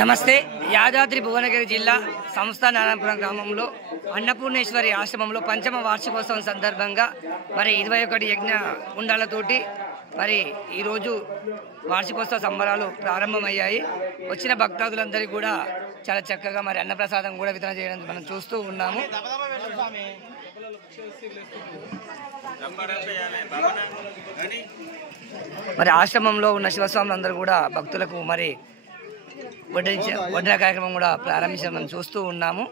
నమస్తే. యాదాద్రి భువనగిరి జిల్లా సంస్థానారాయణపురం గ్రామంలో అన్నపూర్ణేశ్వరి ఆశ్రమంలో పంచమ వార్షికోత్సవం సందర్భంగా మరి 21 యజ్ఞ గుండాలతోటి మరి ఈరోజు వార్షికోత్సవ సంబరాలు ప్రారంభమయ్యాయి. వచ్చిన భక్తాదులందరికీ కూడా చాలా చక్కగా మరి అన్నప్రసాదం కూడా వితరణ చేయడం మనం చూస్తూ ఉన్నాము. మరి ఆశ్రమంలో ఉన్న శివస్వాములందరూ కూడా భక్తులకు మరి వడ్డన కార్యక్రమం కూడా ప్రారంభించడం మనం చూస్తూ ఉన్నాము.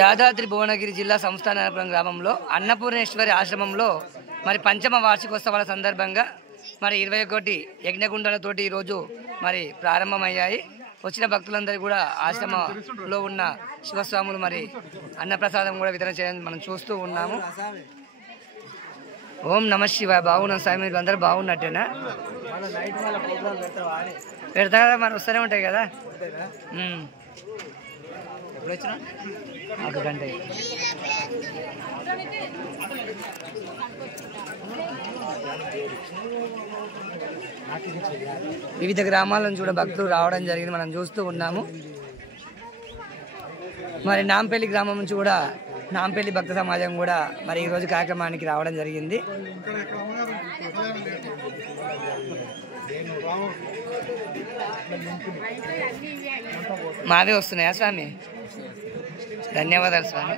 యాదాద్రి భువనగిరి జిల్లా సంస్థానారాయణపురం గ్రామంలో అన్నపూర్ణేశ్వరి ఆశ్రమంలో మరి పంచమ వార్షికోత్సవాల సందర్భంగా మరి 21 యజ్ఞగుండాలతోటి ఈరోజు మరి ప్రారంభమయ్యాయి. వచ్చిన భక్తులందరూ కూడా ఆశ్రమంలో ఉన్న శివస్వాములు మరి అన్నప్రసాదం కూడా వితరణ చేయడం మనం చూస్తూ ఉన్నాము. ఓం నమ శివాయ. బాగున్నాం స్వామి, మీరు అందరూ బాగున్నట్టేనా? పెడతా కదా, మరి వస్తూనే ఉంటాయి కదా. ఎప్పుడు వచ్చినా 1 గంట. వివిధ గ్రామాల నుంచి కూడా భక్తులు రావడం జరిగింది, మనం చూస్తూ ఉన్నాము. మరి నాంపల్లి గ్రామం నుంచి కూడా నాంపల్లి భక్త సమాజం కూడా మరి ఈరోజు కార్యక్రమానికి రావడం జరిగింది. మావే వస్తున్నాయా స్వామి? ధన్యవాదాలు స్వామి.